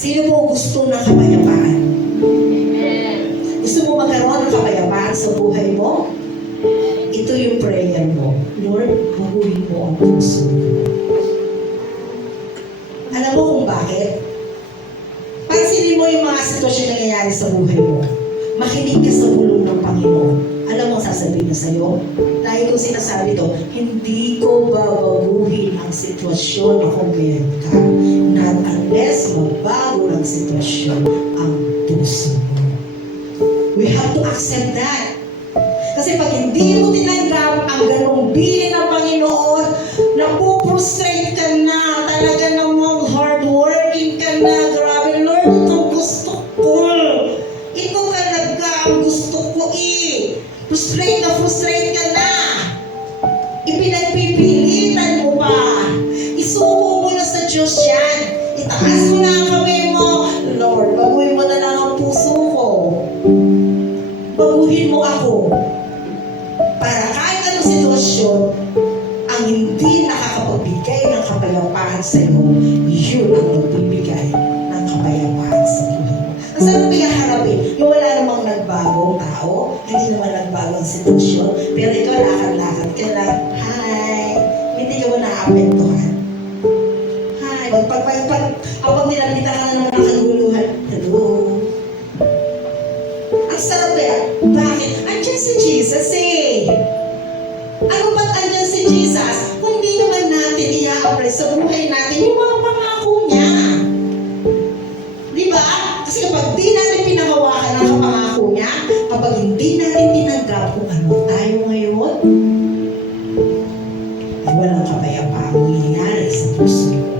Sino po gusto ng kapayapaan? Gusto mo magkaroon ng kapayapaan sa buhay mo? Ito yung prayer mo. Lord, baguhin mo ang puso ko. Alam mo kung bakit? Pansinin mo yung mga sitwasyon na nangyayari sa buhay mo. Makinig ka sa bulong ng Panginoon. Alam mo ang sasabihin niya sa'yo? Dahil kung sinasabi to, hindi ko babaguhin ang sitwasyon na kung meron ka. Not unless mabago ang sitwasyon ang puso mo. We have to accept that. Kasi pag hindi mo tinanggap ang ganong bilin ng Panginoon, napuprostrate ka na, talaga namang hardworking ka na, grabe, Lord, itong gusto ko. Ito talaga ang gusto ko eh. Frustrate na frustrate ka na. Ipinagpipilitan mo pa. Isuko mo na sa Diyos yan. Ang kamay mo. Lord, baguhin mo na lang ang puso ko. Baguhin mo ako para kahit anong sitwasyon ang hindi nakakapagbigay ng kapayapaan sa iyo, yun ang magbibigay ng kapayapaan sa mo. Ang sarap pinakaharapin, yung wala namang nagbagong tao, hindi naman nagbago sitwasyon, pero ikaw lakad-lakad ka lang, hi, hindi ka mo naapektuhan. Hi, pag, pag, pag, pag, kapag nilapitan ka ng kaguluhan, hello, ang sarap kaya. Bakit? Andiyan si Jesus eh. Ano ba't andyan si Jesus? Kung di naman natin i-apply sa buhay natin yung mga pangako niya. Di ba? Kasi kapag di natin pinahawakan ang pangako niya, kapag hindi natin tinanggap kung ano tayo ngayon, ay walang kapayapaan mangyayari sa puso.